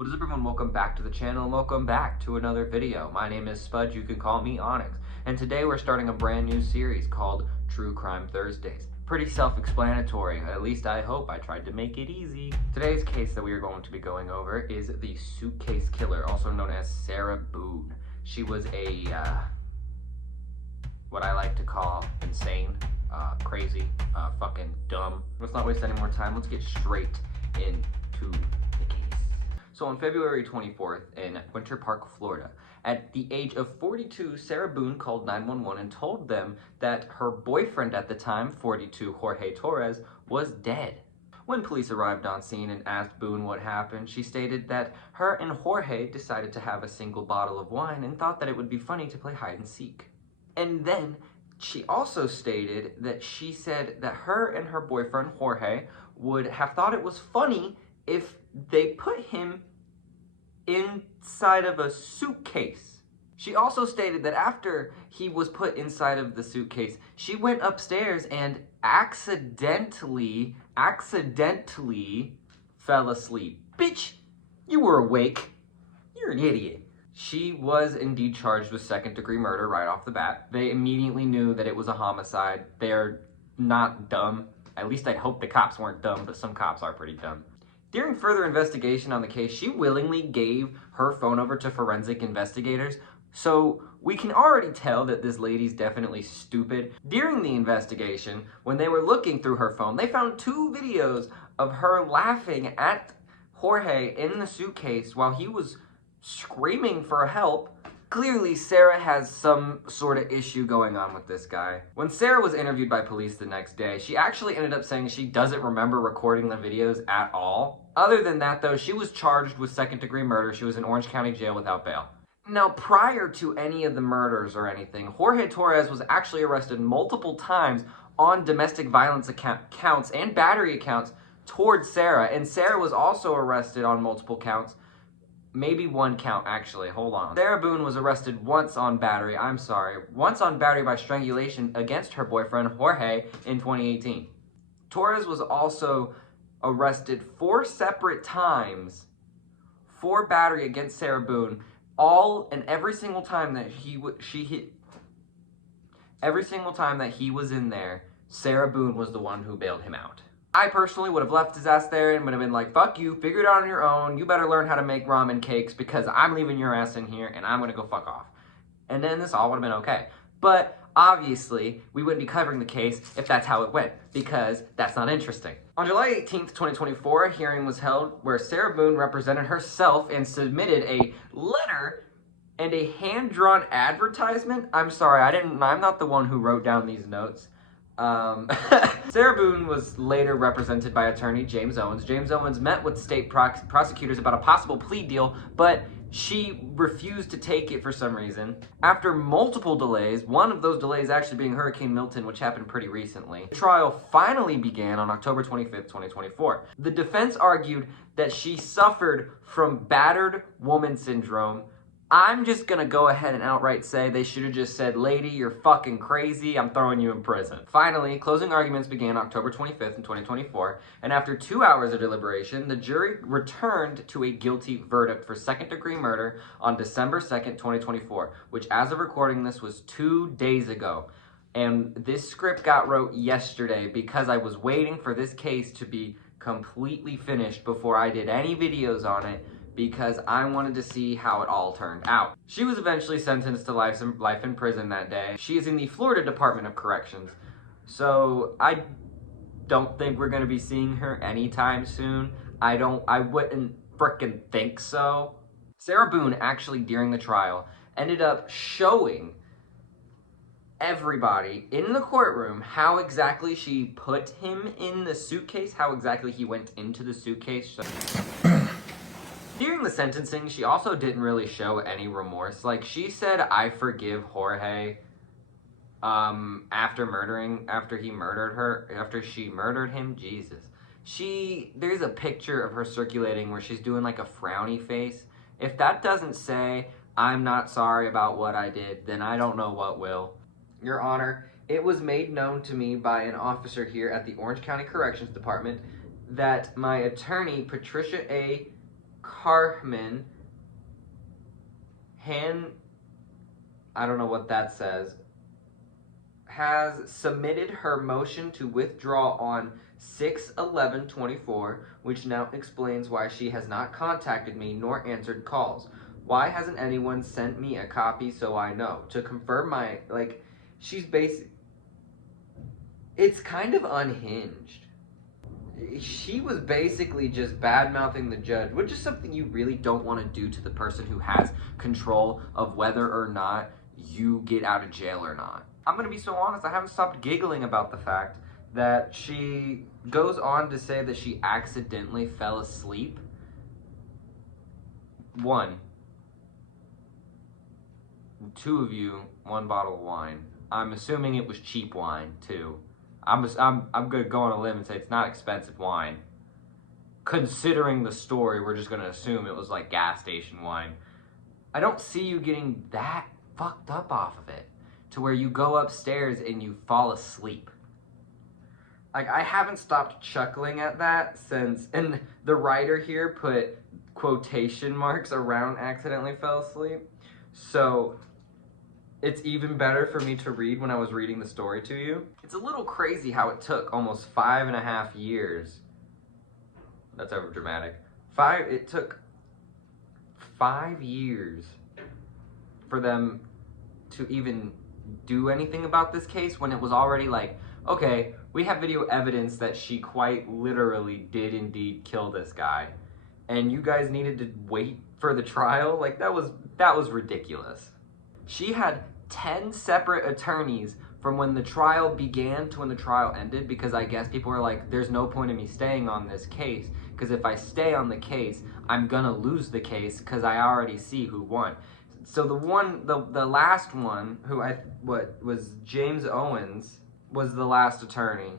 What is up, everyone? Welcome back to the channel and welcome back to another video. My name is Spud, you can call me Onyx, and today we're starting a brand new series called True Crime Thursdays. Pretty self-explanatory, at least I hope. I tried to make it easy. Today's case that we are going to be going over is the suitcase killer, also known as Sarah Boone. She was a, what I like to call insane, crazy, fucking dumb. Let's not waste any more time, let's get straight into the case. So on February 24th in Winter Park, Florida, at the age of 42, Sarah Boone called 911 and told them that her boyfriend at the time, 42, Jorge Torres, was dead. When police arrived on scene and asked Boone what happened, she stated that her and Jorge decided to have a single bottle of wine and thought that it would be funny to play hide and seek. And then she also stated that she said that her and her boyfriend, Jorge, would have thought it was funny if they put him inside of a suitcase. She also stated that after he was put inside of the suitcase, she went upstairs and accidentally fell asleep. Bitch, you were awake. You're an idiot. She was indeed charged with second-degree murder right off the bat. They immediately knew that it was a homicide. They're not dumb. At least I hope the cops weren't dumb, but some cops are pretty dumb. During further investigation on the case, she willingly gave her phone over to forensic investigators, so we can already tell that this lady's definitely stupid. During the investigation, when they were looking through her phone, they found 2 videos of her laughing at Jorge in the suitcase while he was screaming for help. Clearly, Sarah has some sort of issue going on with this guy. When Sarah was interviewed by police the next day, she actually ended up saying she doesn't remember recording the videos at all. Other than that, though, she was charged with second-degree murder. She was in Orange County Jail without bail. Now, prior to any of the murders or anything, Jorge Torres was actually arrested multiple times on domestic violence counts and battery accounts towards Sarah, and Sarah was also arrested on multiple counts. Maybe 1 count, actually. Hold on. Sarah Boone was arrested once on battery by strangulation against her boyfriend, Jorge, in 2018. Torres was also arrested 4 separate times for battery against Sarah Boone. Every single time that he was in there, Sarah Boone was the one who bailed him out. I personally would have left his ass there and would have been like, fuck you, figure it out on your own, you better learn how to make ramen cakes because I'm leaving your ass in here and I'm gonna go fuck off. And then this all would have been okay. But obviously, we wouldn't be covering the case if that's how it went, because that's not interesting. On July 18th, 2024, a hearing was held where Sarah Boone represented herself and submitted a letter and a hand-drawn advertisement. I'm sorry, I'm not the one who wrote down these notes. Sarah Boone was later represented by attorney James Owens. James Owens met with state prosecutors about a possible plea deal, but she refused to take it for some reason. After multiple delays, one of those delays actually being Hurricane Milton, which happened pretty recently, the trial finally began on October 25th, 2024. The defense argued that she suffered from battered woman syndrome. I'm just gonna go ahead and outright say they should have just said, lady, you're fucking crazy, I'm throwing you in prison. Finally, closing arguments began October 25th in 2024, and after 2 hours of deliberation, the jury returned to a guilty verdict for second-degree murder on December 2nd, 2024, which as of recording this was 2 days ago. And this script got wrote yesterday because I was waiting for this case to be completely finished before I did any videos on it, because I wanted to see how it all turned out. She was eventually sentenced to life in prison that day. She is in the Florida Department of Corrections, so I don't think we're gonna be seeing her anytime soon. I wouldn't frickin' think so. Sarah Boone actually, during the trial, ended up showing everybody in the courtroom how exactly she put him in the suitcase, how exactly he went into the suitcase. During the sentencing, she also didn't really show any remorse. Like, she said, I forgive Jorge, after she murdered him, Jesus. There's a picture of her circulating where she's doing like a frowny face. If that doesn't say, I'm not sorry about what I did, then I don't know what will. Your Honor, it was made known to me by an officer here at the Orange County Corrections Department that my attorney, Patricia A. Carmen I don't know what that says, has submitted her motion to withdraw on 6/11/24, which now explains why she has not contacted me nor answered calls. Why hasn't anyone sent me a copy so I know? To confirm my, like, she's basic. It's kind of unhinged. She was basically just bad-mouthing the judge, which is something you really don't want to do to the person who has control of whether or not you get out of jail or not. I'm going to be so honest, I haven't stopped giggling about the fact that she goes on to say that she accidentally fell asleep. 1. 2 of you, 1 bottle of wine. I'm assuming it was cheap wine, too. I'm going to go on a limb and say it's not expensive wine. Considering the story, we're just going to assume it was like gas station wine. I don't see you getting that fucked up off of it to where you go upstairs and you fall asleep. Like, I haven't stopped chuckling at that since, and the writer here put quotation marks around accidentally fell asleep. So it's even better for me to read when I was reading the story to you. It's a little crazy how it took almost 5.5 years. That's over dramatic. It took 5 years for them to even do anything about this case when it was already like, okay, we have video evidence that she quite literally did indeed kill this guy. And you guys needed to wait for the trial? Like, that was ridiculous. She had 10 separate attorneys from when the trial began to when the trial ended, because I guess people were like, there's no point in me staying on this case, because if I stay on the case, I'm gonna lose the case because I already see who won. So the last one, who was James Owens, was the last attorney.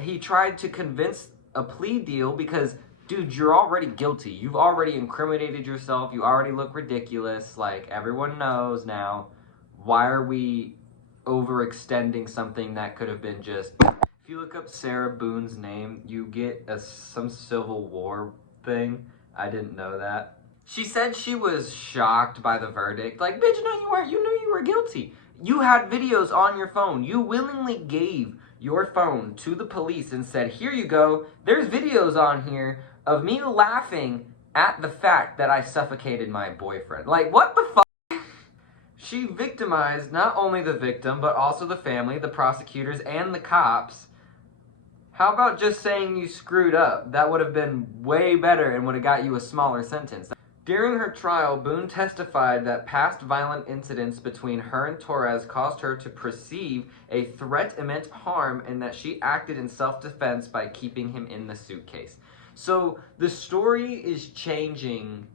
He tried to convince a plea deal because, dude, you're already guilty. You've already incriminated yourself. You already look ridiculous. Like, everyone knows now. Why are we overextending something that could have been just... If you look up Sarah Boone's name, you get some Civil War thing. I didn't know that. She said she was shocked by the verdict. Like, bitch, no, you weren't. You knew you were guilty. You had videos on your phone. You willingly gave your phone to the police and said, here you go. There's videos on here of me laughing at the fact that I suffocated my boyfriend. Like, what the fuck? She victimized not only the victim, but also the family, the prosecutors, and the cops. How about just saying you screwed up? That would have been way better and would have got you a smaller sentence. During her trial, Boone testified that past violent incidents between her and Torres caused her to perceive a threat meant harm and that she acted in self-defense by keeping him in the suitcase. So the story is changing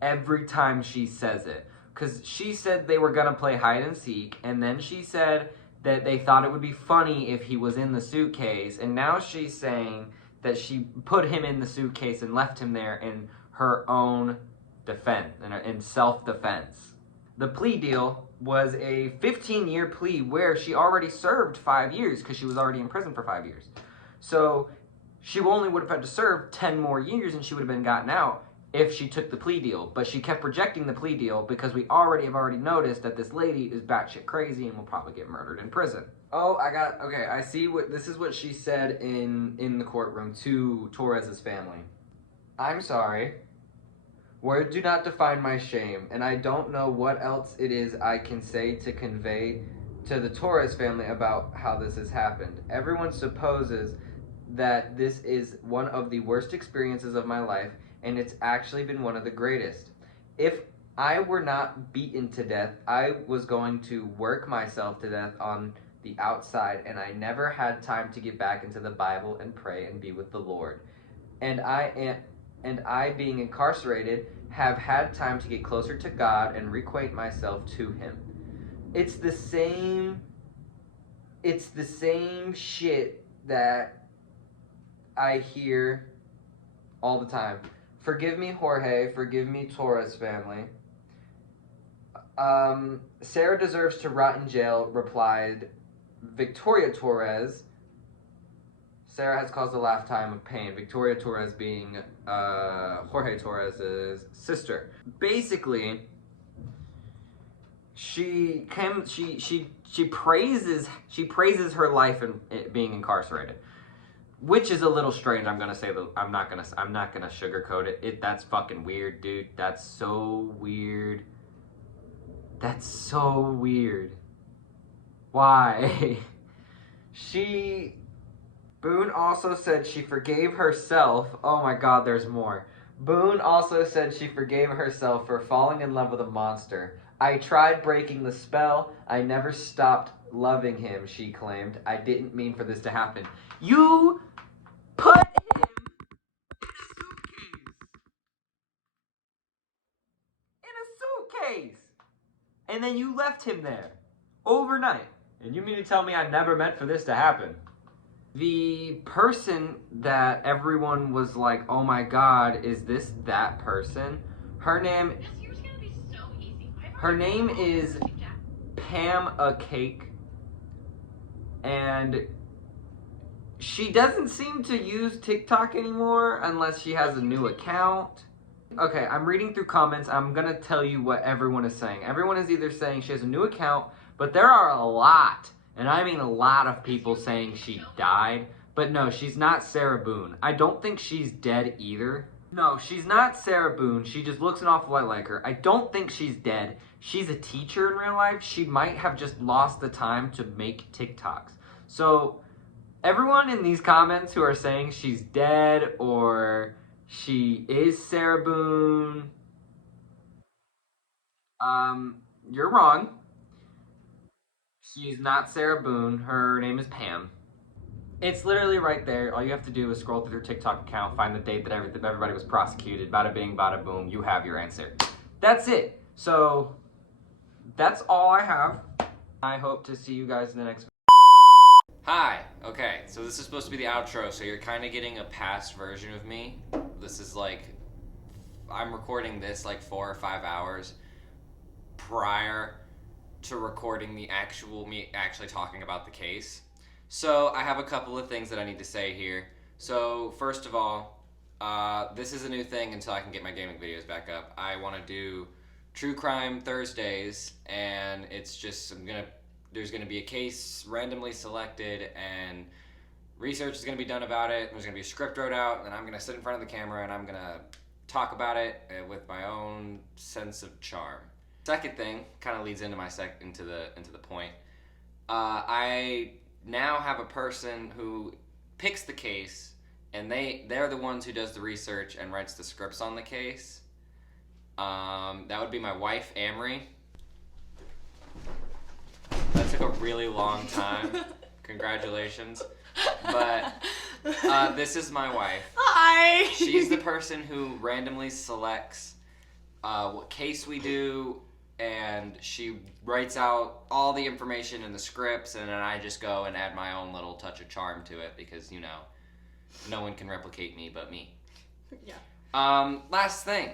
every time she says it. Because she said they were going to play hide and seek, and then she said that they thought it would be funny if he was in the suitcase, and now she's saying that she put him in the suitcase and left him there in her own defense, in self-defense. The plea deal was a 15-year plea where she already served 5 years because she was already in prison for 5 years. So she only would have had to serve 10 more years and she would have been gotten out if she took the plea deal. But she kept rejecting the plea deal because we have already noticed that this lady is batshit crazy and will probably get murdered in prison. Oh, okay, I see this is what she said in the courtroom to Torres's family. I'm sorry. Words do not define my shame, and I don't know what else it is I can say to convey to the Torres family about how this has happened. Everyone supposes that this is one of the worst experiences of my life, and it's actually been one of the greatest. If I were not beaten to death, I was going to work myself to death on the outside, and I never had time to get back into the Bible and pray and be with the Lord. And I, being incarcerated, have had time to get closer to God and reacquaint myself to Him. It's the same shit that I hear all the time. Forgive me, Jorge. Forgive me, Torres family. Sarah deserves to rot in jail, replied Victoria Torres. Sarah has caused a lifetime of pain. Victoria Torres being Jorge Torres's sister. Basically, she praises her life and being incarcerated, which is a little strange. I'm not gonna sugarcoat it. That's fucking weird, dude. That's so weird. Why? Boone also said she forgave herself. Oh my god, there's more. Boone also said she forgave herself for falling in love with a monster. I tried breaking the spell. I never stopped loving him, she claimed. I didn't mean for this to happen. You put him in a suitcase. And then you left him there overnight. And you mean to tell me I never meant for this to happen? The person that everyone was like, oh my god, is this that person? Her name is Pam a Cake. And she doesn't seem to use TikTok anymore unless she has a new account. Okay, I'm reading through comments. I'm gonna tell you what everyone is saying. Everyone is either saying she has a new account, but there are a lot, and I mean a lot of people saying she died. But no, she's not Sarah Boone. I don't think she's dead either. No, she's not Sarah Boone. She just looks an awful lot like her. I don't think she's dead. She's a teacher in real life. She might have just lost the time to make TikToks. So everyone in these comments who are saying she's dead or she is Sarah Boone, you're wrong. She's not Sarah Boone. Her name is Pam. It's literally right there. All you have to do is scroll through her TikTok account, find the date that everybody was prosecuted. Bada bing, bada boom. You have your answer. That's it. So that's all I have. I hope to see you guys in the next video. Hi. Okay, so this is supposed to be the outro, so you're kind of getting a past version of me. This is like, I'm recording this like 4 or 5 hours prior to recording the actual me actually talking about the case. So I have a couple of things that I need to say here. So first of all, this is a new thing until I can get my gaming videos back up. I want to do True Crime Thursdays, and it's just there's gonna be a case randomly selected, and research is gonna be done about it. There's gonna be a script wrote out, and I'm gonna sit in front of the camera and I'm gonna talk about it with my own sense of charm. Second thing kind of leads into my into the point. I now have a person who picks the case, and they're the ones who does the research and writes the scripts on the case. That would be my wife, Amory. That took a really long time. Congratulations. But this is my wife. Hi. She's the person who randomly selects what case we do, and she writes out all the information in the scripts, and then I just go and add my own little touch of charm to it because, you know, no one can replicate me but me. Yeah. Last thing.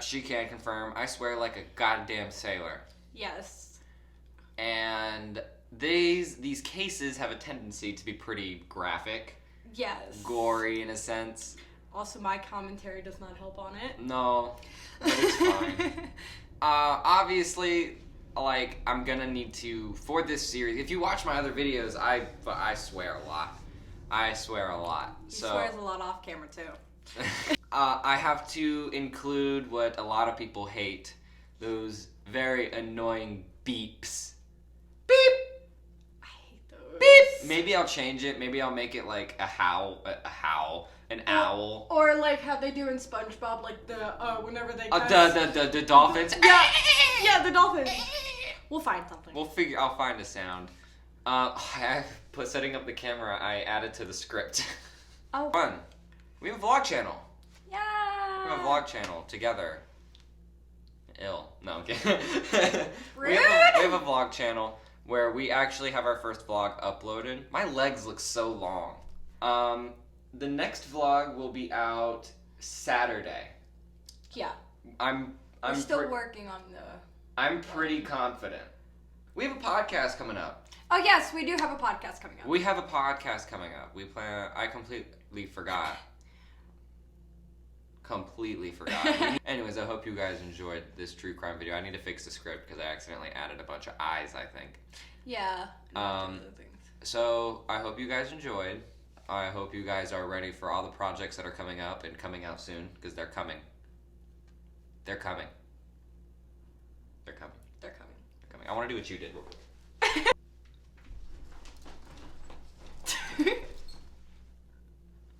She can confirm, I swear like a goddamn sailor. Yes. And these cases have a tendency to be pretty graphic. Yes. Gory in a sense. Also, my commentary does not help on it. No, but it's fine. Obviously, like, I'm gonna need to, for this series, if you watch my other videos, I swear a lot. I swear a lot. He swears a lot off camera, too. I have to include what a lot of people hate, those very annoying beeps. Beep! I hate those. Beep! Maybe I'll change it. Maybe I'll make it like a howl, an owl. Or like how they do in SpongeBob, like the, whenever they the dolphins. Yeah, the dolphins. We'll find something. I'll find a sound. Setting up the camera, I added to the script. Oh. Fun. We have a vlog channel. Yeah. We have a vlog channel together. No, I'm kidding. Rude. We have a vlog channel where we actually have our first vlog uploaded. My legs look so long. The next vlog will be out Saturday. Yeah. I'm still working on the... I'm pretty confident. We have a podcast coming up. Oh yes, we do have a podcast coming up. We have a podcast coming up. I completely forgot. Completely forgot. Anyways, I hope you guys enjoyed this true crime video. I need to fix the script because I accidentally added a bunch of eyes, I think. Yeah. So I hope you guys enjoyed. I hope you guys are ready for all the projects that are coming up and coming out soon, because they're coming. They're coming. They're coming. They're coming. They're coming. I want to do what you did.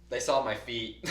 They saw my feet.